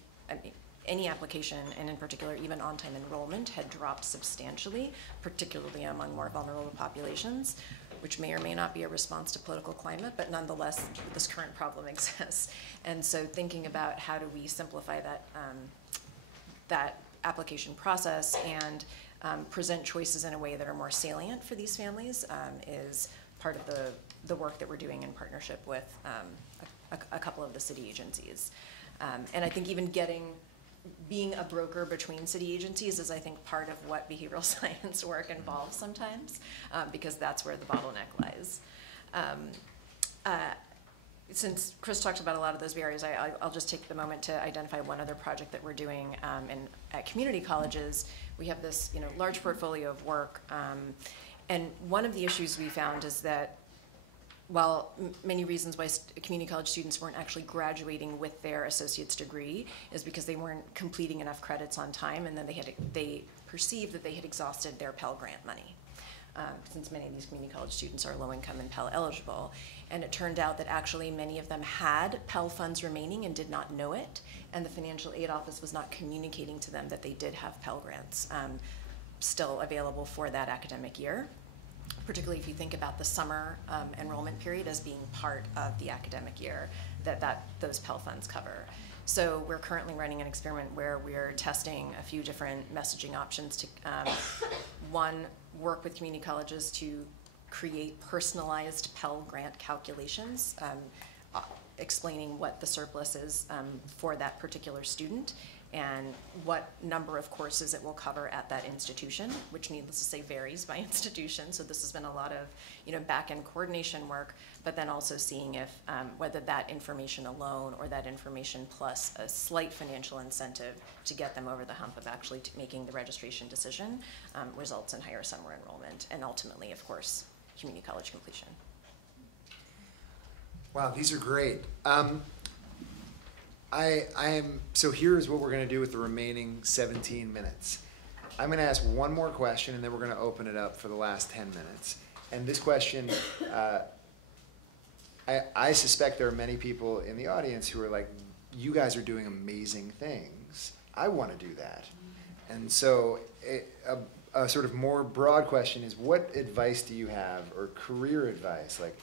any application, and in particular even on-time enrollment, had dropped substantially, particularly among more vulnerable populations, which may or may not be a response to political climate, but nonetheless, this current problem exists. And so thinking about how do we simplify that application process and present choices in a way that are more salient for these families is part of the work that we're doing in partnership with a couple of the city agencies. And I think even being a broker between city agencies is, I think, part of what behavioral science work involves sometimes, because that's where the bottleneck lies. Since Chris talked about a lot of those barriers, I'll just take the moment to identify one other project that we're doing at community colleges. We have this, you know, large portfolio of work, and one of the issues we found is that while many reasons why community college students weren't actually graduating with their associate's degree is because they weren't completing enough credits on time, and then they perceived that they had exhausted their Pell Grant money. Since many of these community college students are low income and Pell eligible. And it turned out that actually many of them had Pell funds remaining and did not know it, and the financial aid office was not communicating to them that they did have Pell Grants still available for that academic year, particularly if you think about the summer enrollment period as being part of the academic year that those Pell funds cover. So we're currently running an experiment where we're testing a few different messaging options to, one, work with community colleges to create personalized Pell Grant calculations, explaining what the surplus is for that particular student and what number of courses it will cover at that institution, which needless to say varies by institution. So this has been a lot of, you know, back-end coordination work, but then also seeing if whether that information alone or that information plus a slight financial incentive to get them over the hump of actually making the registration decision results in higher summer enrollment and ultimately, of course, community college completion. Wow, these are great. So here's what we're going to do with the remaining 17 minutes. I'm going to ask one more question, and then we're going to open it up for the last 10 minutes. And this question, I suspect there are many people in the audience who are like, you guys are doing amazing things. I want to do that. And so a sort of more broad question is, what advice do you have, or career advice? Like,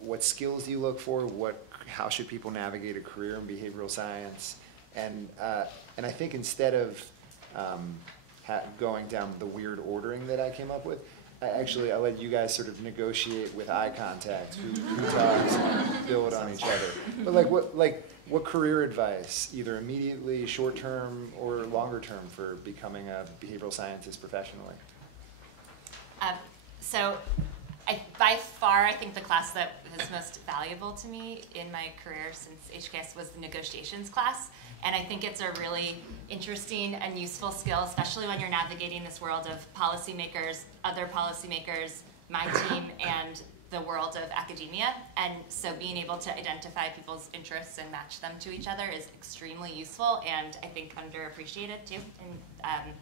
what skills do you look for? How should people navigate a career in behavioral science? And I think instead of going down the weird ordering that I came up with, I'll let you guys sort of negotiate with eye contact who talks and build on each other. But what career advice, either immediately, short term, or longer term, for becoming a behavioral scientist professionally? By far, I think the class that was most valuable to me in my career since HKS was the negotiations class. And I think it's a really interesting and useful skill, especially when you're navigating this world of policymakers, other policymakers, my team, and the world of academia. And so being able to identify people's interests and match them to each other is extremely useful, and I think underappreciated too in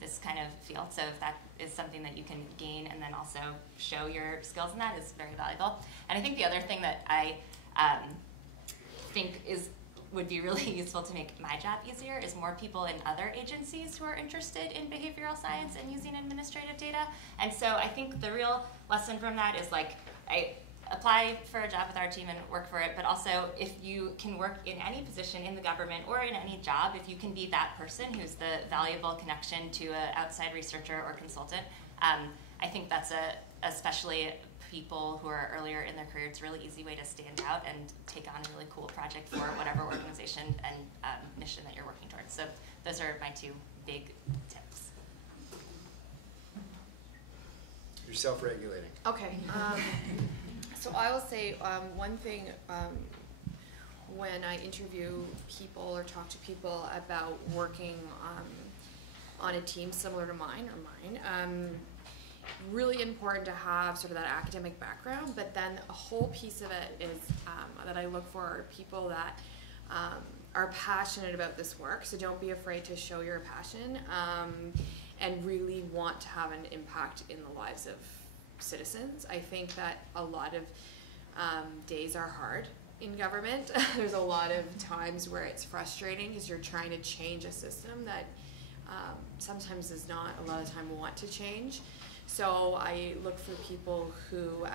this kind of field. So if that is something that you can gain and then also show your skills in that is very valuable. And I think the other thing that I think would be really useful to make my job easier is more people in other agencies who are interested in behavioral science and using administrative data. And so I think the real lesson from that is, like, apply for a job with our team and work for it, but also if you can work in any position in the government or in any job, if you can be that person who's the valuable connection to an outside researcher or consultant, I think that's especially people who are earlier in their career, it's a really easy way to stand out and take on a really cool project for whatever organization and mission that you're working towards. So those are my two big tips. You're self-regulating. Okay. So I will say one thing when I interview people or talk to people about working on a team similar to mine really important to have sort of that academic background, but then a whole piece of it is that I look for are people that are passionate about this work, so don't be afraid to show your passion and really want to have an impact in the lives of citizens. I think that a lot of days are hard in government. There's a lot of times where it's frustrating because you're trying to change a system that sometimes is not a lot of time want to change. So I look for people who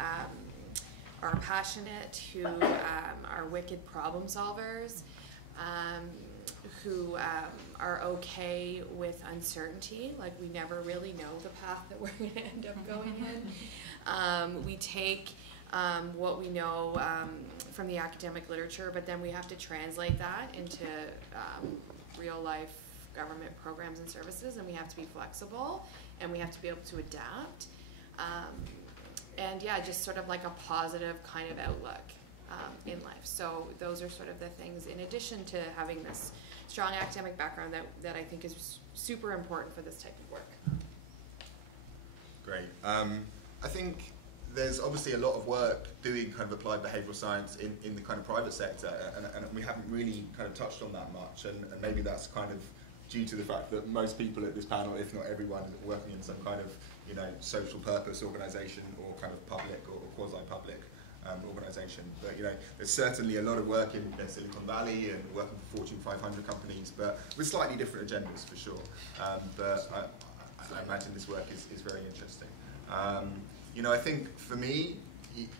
are passionate, who are wicked problem solvers, who are okay with uncertainty. Like, we never really know the path that we're going to end up going in. We take what we know from the academic literature, but then we have to translate that into real life government programs and services, and we have to be flexible, and we have to be able to adapt. And yeah, just sort of like a positive kind of outlook in life. So those are sort of the things, in addition to having this strong academic background, that I think is super important for this type of work. Great. I think there's obviously a lot of work doing kind of applied behavioural science in the kind of private sector, and we haven't really kind of touched on that much, and maybe that's kind of due to the fact that most people at this panel, if not everyone, are working in some kind of, you know, social purpose organisation or kind of public or quasi-public organisation. But, you know, there's certainly a lot of work in Silicon Valley and working for Fortune 500 companies, but with slightly different agendas for sure. But I imagine this work is very interesting. You know, I think for me,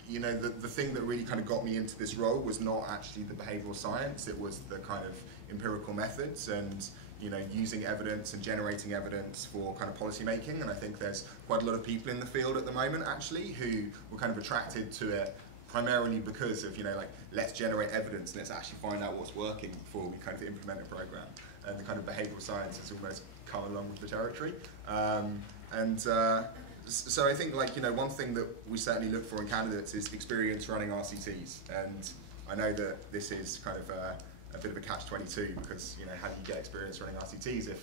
you know, the thing that really kind of got me into this role was not actually the behavioural science, it was the kind of empirical methods and, you know, using evidence and generating evidence for kind of policy making. And I think there's quite a lot of people in the field at the moment actually who were kind of attracted to it primarily because of, you know, like, let's generate evidence, let's actually find out what's working before we kind of implement a program. And the kind of behavioural science has almost come along with the territory. So I think, like, you know, one thing that we certainly look for in candidates is experience running RCTs. And I know that this is kind of a bit of a catch-22 because, you know, how do you get experience running RCTs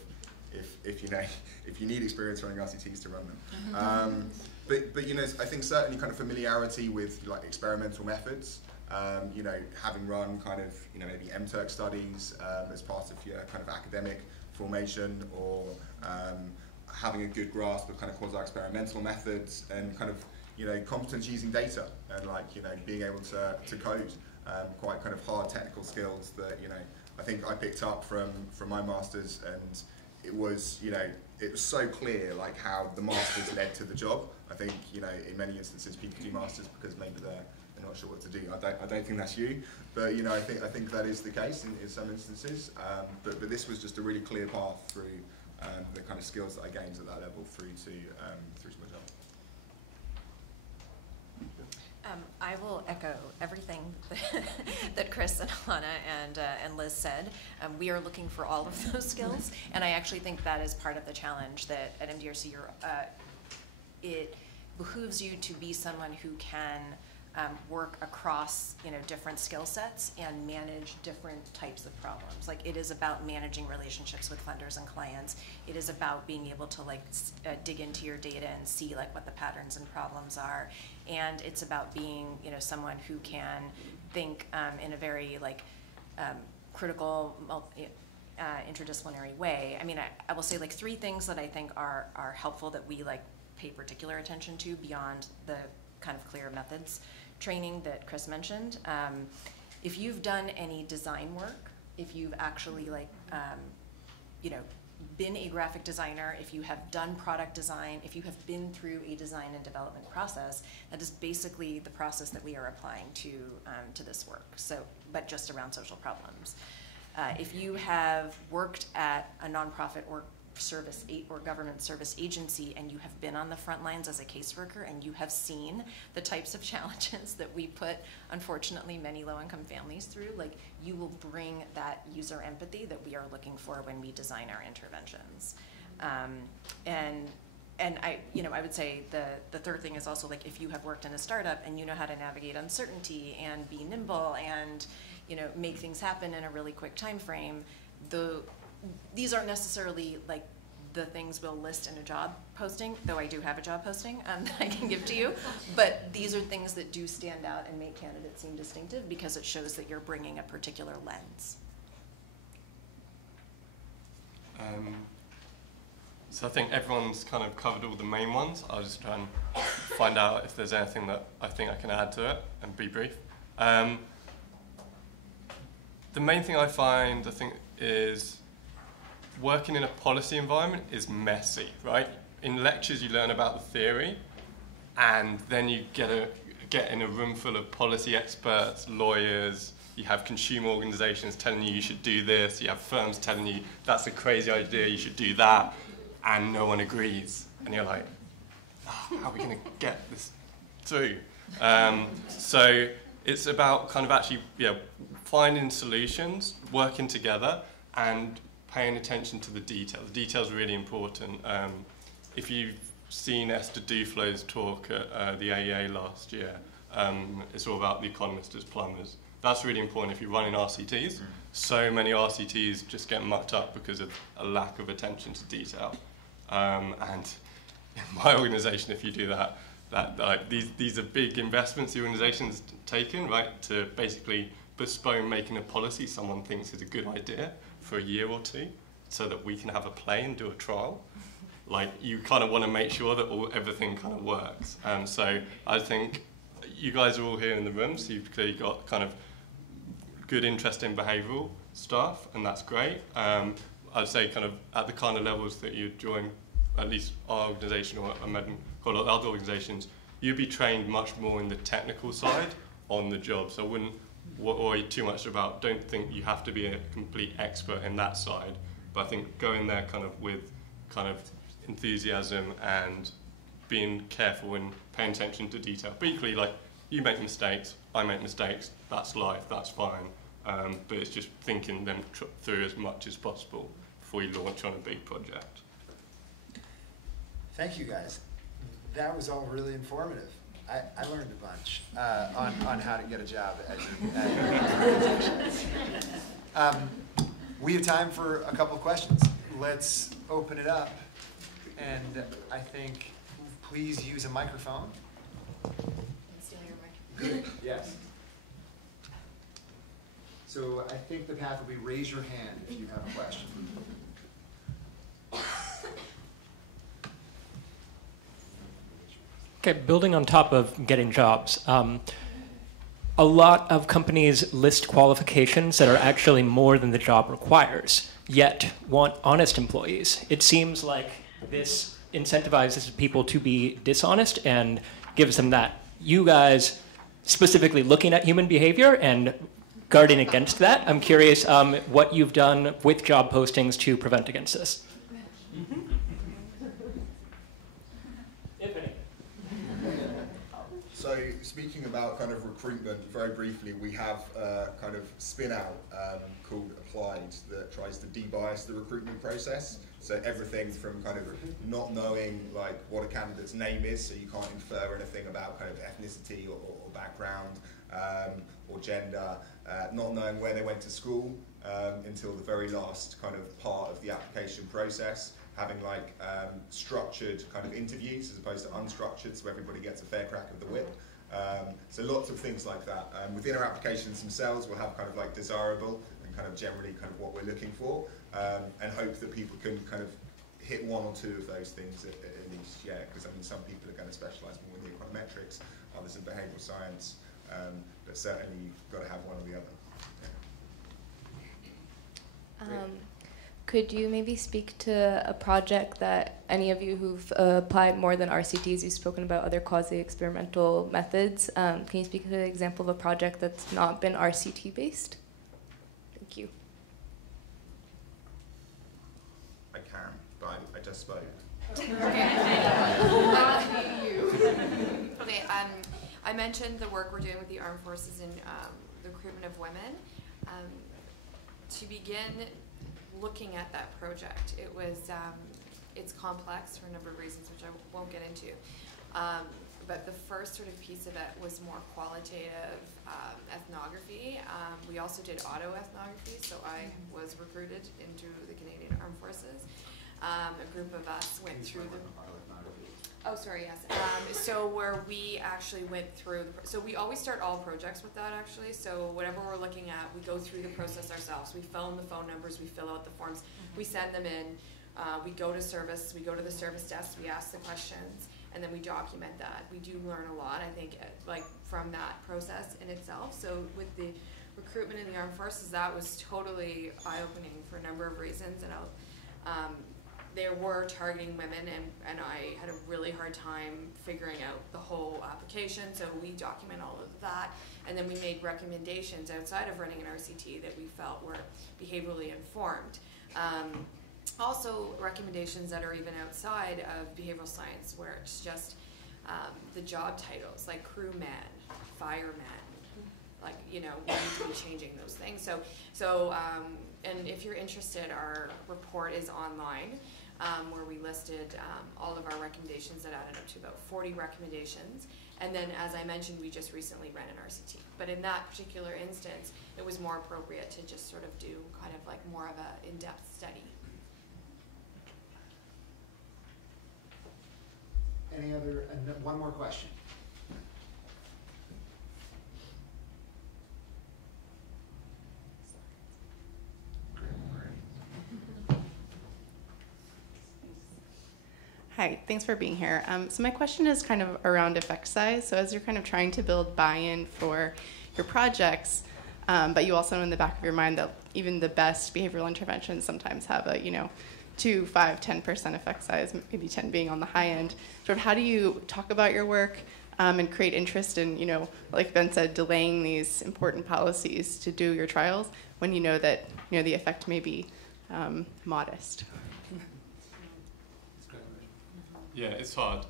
if you need experience running RCTs to run them? But you know, I think certainly kind of familiarity with, like, experimental methods. You know, having run kind of, you know, maybe MTurk studies as part of your kind of academic formation, or having a good grasp of kind of quasi-experimental methods, and kind of, you know, competence using data, and, like, you know, being able to code, quite kind of hard technical skills that, you know, I think I picked up from my masters, and it was, you know, it was so clear, like, how the masters led to the job. I think, you know, in many instances people do masters because maybe they're not sure what to do. I don't think that's you, but, you know, I think that is the case in some instances. But this was just a really clear path through the kind of skills that I gained at that level through to my job. I will echo everything that Chris and Elana and Liz said. We are looking for all of those skills, and I actually think that is part of the challenge that at MDRC it behooves you to be someone who can work across, you know, different skill sets and manage different types of problems. Like, it is about managing relationships with funders and clients. It is about being able to, like, dig into your data and see, like, what the patterns and problems are. And it's about being, you know, someone who can think in a very, like, critical, interdisciplinary way. I mean, I will say, like, 3 things that I think are helpful that we, like, pay particular attention to beyond the kind of clear methods training that Chris mentioned. If you've done any design work, if you've actually, like, you know, been a graphic designer, if you have done product design, if you have been through a design and development process, that is basically the process that we are applying to this work. So, but just around social problems. If you have worked at a nonprofit or government service agency and you have been on the front lines as a caseworker and you have seen the types of challenges that we put, unfortunately, many low-income families through, like, you will bring that user empathy that we are looking for when we design our interventions. And I would say the third thing is also, like, if you have worked in a startup and you know how to navigate uncertainty and be nimble and, make things happen in a really quick time frame, these aren't necessarily like the things we'll list in a job posting, though I do have a job posting that I can give to you, but these are things that do stand out and make candidates seem distinctive because it shows that you're bringing a particular lens. So I think everyone's kind of covered all the main ones. I'll just try and find out if there's anything that I think I can add to it and be brief. The main thing I find, I think, is working in a policy environment is messy, right? In lectures, you learn about the theory, and then you get in a room full of policy experts, lawyers. You have consumer organizations telling you should do this. You have firms telling you that's a crazy idea, you should do that, and no one agrees. And you're like, how are we going to get this through? So it's about kind of actually finding solutions, working together, and paying attention to the detail. The detail is really important. If you've seen Esther Duflo's talk at the AEA last year, it's all about the economist as plumbers. That's really important if you're running RCTs. So many RCTs just get mucked up because of a lack of attention to detail. And in my organisation, if you do that, these are big investments the organisation's taken, right, to basically postpone making a policy someone thinks is a good idea for a year or two so that we can have a play and do a trial. Like, you kind of want to make sure that everything kind of works. So I think you guys are all here in the room, so you've clearly got kind of good interest in behavioural stuff, and that's great. I'd say kind of at the kind of levels that you join, at least our organisation or quite a lot of other organisations, you'd be trained much more in the technical side on the job. So I wouldn't worry too much about, don't think you have to be a complete expert in that side, but I think go in there kind of with kind of enthusiasm and being careful and paying attention to detail. But equally, like, you make mistakes, I make mistakes, that's life, that's fine. But it's just thinking them through as much as possible before you launch on a big project. Thank you, guys. That was all really informative. I learned a bunch on how to get a job at your organizations. We have time for a couple of questions. Let's open it up. And I think, please use a microphone. Steal your microphone. Good, yes. So I think the path will be raise your hand if you have a question. Okay, building on top of getting jobs, a lot of companies list qualifications that are actually more than the job requires, yet want honest employees. It seems like this incentivizes people to be dishonest and gives them that. You guys specifically looking at human behavior and guarding against that, I'm curious what you've done with job postings to prevent against this. So speaking about kind of recruitment, very briefly, we have a kind of spin-out called Applied that tries to de-bias the recruitment process. So everything from kind of not knowing like what a candidate's name is, so you can't infer anything about kind of ethnicity or background or gender, not knowing where they went to school until the very last kind of part of the application process. Having like structured kind of interviews as opposed to unstructured, so everybody gets a fair crack of the whip. So lots of things like that. Within our applications themselves, we'll have kind of like desirable and kind of generally kind of what we're looking for, and hope that people can kind of hit one or two of those things at least, yeah, because I mean some people are going to specialise more in the econometrics, others in behavioural science, but certainly you've got to have one or the other. Yeah. Could you maybe speak to a project that any of you who've applied more than RCTs, you've spoken about other quasi-experimental methods. Can you speak to an example of a project that's not been RCT-based? Thank you. I can, but I just spoke. Okay, I mentioned the work we're doing with the armed forces in the recruitment of women. To begin looking at that project, it was it's complex for a number of reasons, which I won't get into. But the first sort of piece of it was more qualitative ethnography. We also did autoethnography, so I was recruited into the Canadian Armed Forces. A group of us went through the... Oh, sorry, yes. So where we actually went through, so we always start all projects with that actually. So whatever we're looking at, we go through the process ourselves. We phone the phone numbers, we fill out the forms, we send them in, we go to service, we go to the service desk, we ask the questions, and then we document that. We do learn a lot, I think, like from that process in itself. So with the recruitment in the armed forces, that was totally eye-opening for a number of reasons. And they were targeting women, and I had a really hard time figuring out the whole application, so we document all of that, and then we made recommendations outside of running an RCT that we felt were behaviorally informed. Also recommendations that are even outside of behavioral science, where it's just the job titles, like crewman, fireman, like, you know, we need to be changing those things. And if you're interested, our report is online, where we listed all of our recommendations that added up to about 40 recommendations. And then, as I mentioned, we just recently ran an RCT. But in that particular instance, it was more appropriate to just sort of do kind of like more of an in-depth study. Any other, one more question. Hi, thanks for being here. So my question is kind of around effect size. So as you're kind of trying to build buy-in for your projects, but you also know in the back of your mind that even the best behavioral interventions sometimes have a, 2, 5, 10% effect size, maybe 10 being on the high end. Sort of how do you talk about your work and create interest in, like Ben said, delaying these important policies to do your trials when you know that, the effect may be modest? Yeah, it's hard.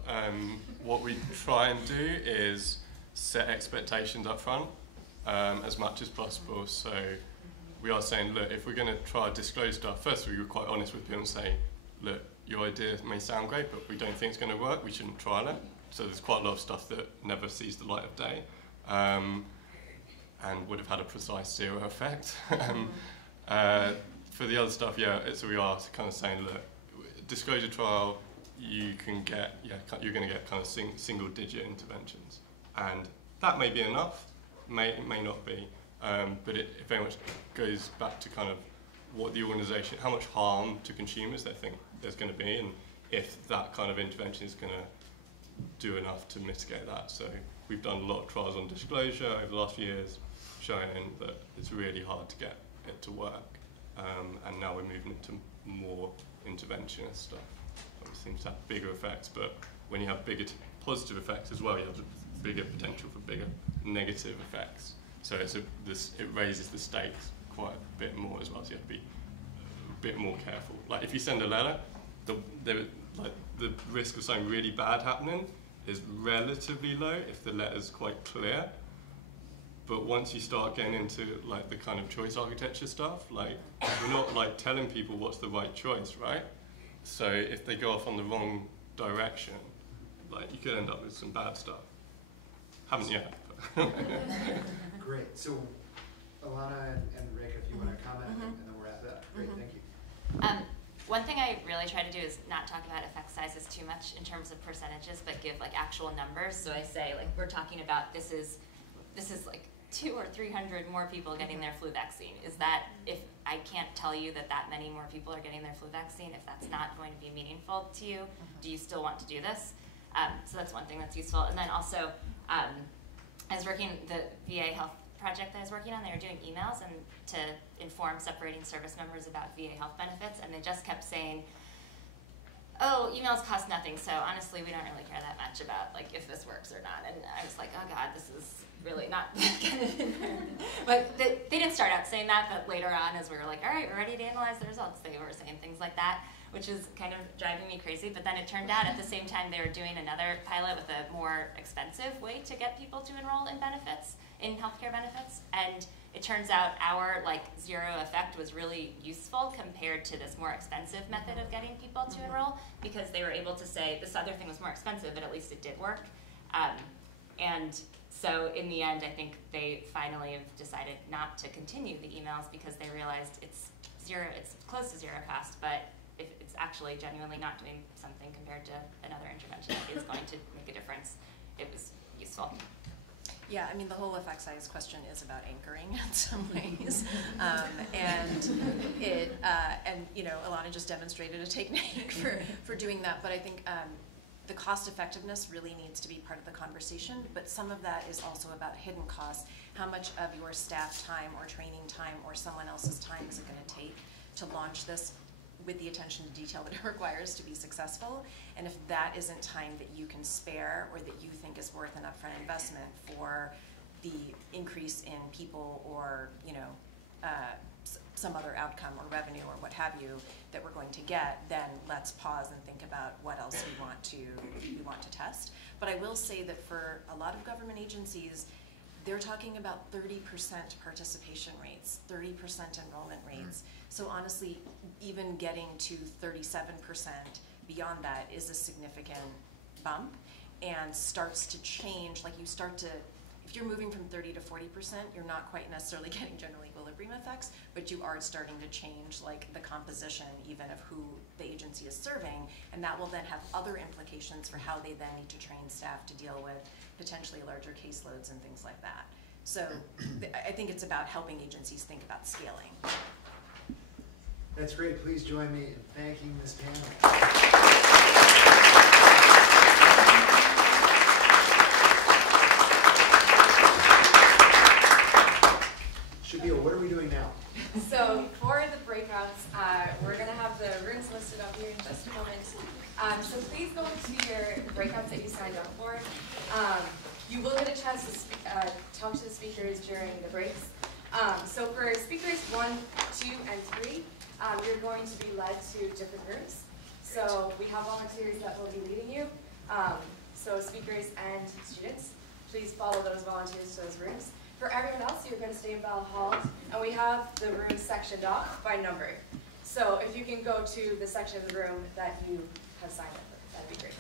What we try and do is set expectations up front as much as possible. So we are saying, look, if we're going to try to disclose stuff, first we were quite honest with people and say, look, your idea may sound great, but we don't think it's going to work. We shouldn't trial it. So there's quite a lot of stuff that never sees the light of day and would have had a precise zero effect. For the other stuff, so we are kind of saying, look, disclosure trial, you can get, you're going to get kind of single-digit interventions, and that may be enough, may not be, but it very much goes back to kind of what the organisation, how much harm to consumers they think there's going to be, and if that kind of intervention is going to do enough to mitigate that. So we've done a lot of trials on disclosure over the last few years, showing that it's really hard to get it to work, and now we're moving into more interventionist stuff. It seems to have bigger effects, but when you have bigger positive effects as well, you have bigger potential for bigger negative effects. So it raises the stakes quite a bit more as well, so you have to be a bit more careful. Like if you send a letter, the risk of something really bad happening is relatively low if the letter's quite clear. But once you start getting into like the kind of choice architecture stuff, like we're not like telling people what's the right choice, right? So if they go off on the wrong direction, like you could end up with some bad stuff. Haven't yet. Great. So Elana and Rekha, if you want to comment, and then we'll wrap it up. Great, thank you. One thing I really try to do is not talk about effect sizes too much in terms of percentages, but give like actual numbers. So I say like we're talking about this is like 200 or 300 more people getting their flu vaccine. Is that, if I can't tell you that many more people are getting their flu vaccine, if that's not going to be meaningful to you, do you still want to do this? So that's one thing that's useful. And then also, as working the VA health project that I was working on, they were doing emails and to inform separating service members about VA health benefits, and they just kept saying, oh, emails cost nothing, so honestly, we don't really care that much about like if this works or not. And I was like, oh God, this is really not kind of But they didn't start out saying that, but later on, as we were like, all right, we're ready to analyze the results, they were saying things like that, which is kind of driving me crazy. But then it turned out at the same time they were doing another pilot with a more expensive way to get people to enroll in benefits, in healthcare benefits, and it turns out our like zero effect was really useful compared to this more expensive method of getting people to enroll, because they were able to say this other thing was more expensive, but at least it did work. And so in the end, I think they finally have decided not to continue the emails because they realized it's close to zero cost, but if it's actually genuinely not doing something compared to another intervention that is going to make a difference, it was useful. Yeah, I mean, the whole effect size question is about anchoring in some ways. And you know, Elana just demonstrated a technique for doing that, but I think the cost effectiveness really needs to be part of the conversation, but some of that is also about hidden costs. How much of your staff time or training time or someone else's time is it going to take to launch this with the attention to detail that it requires to be successful? And if that isn't time that you can spare or that you think is worth an upfront investment for the increase in people or, you know, some other outcome or revenue or what have you that we're going to get, then let's pause and think about what else we want to test. But I will say that for a lot of government agencies, they're talking about 30% participation rates, 30% enrollment rates. So honestly, even getting to 37% beyond that is a significant bump and starts to change, like you start to, if you're moving from 30 to 40%, you're not quite necessarily getting general equilibrium effects, but you are starting to change like the composition even of who the agency is serving, and that will then have other implications for how they then need to train staff to deal with potentially larger caseloads and things like that. So I think it's about helping agencies think about scaling. That's great. Please join me in thanking this panel. Shabeel, what are we doing now? So for the breakouts, we're going to have the rooms listed up here in just a moment. So please go into your breakouts that you signed up for. You will get a chance to talk to the speakers during the breaks. So for speakers 1, 2, and 3, you're going to be led to different rooms. So we have volunteers that will be leading you. So speakers and students, please follow those volunteers to those rooms. For everyone else, you're going to stay in Bell Hall, and we have the rooms sectioned off by number. So if you can go to the section of the room that you have signed up for, that'd be great.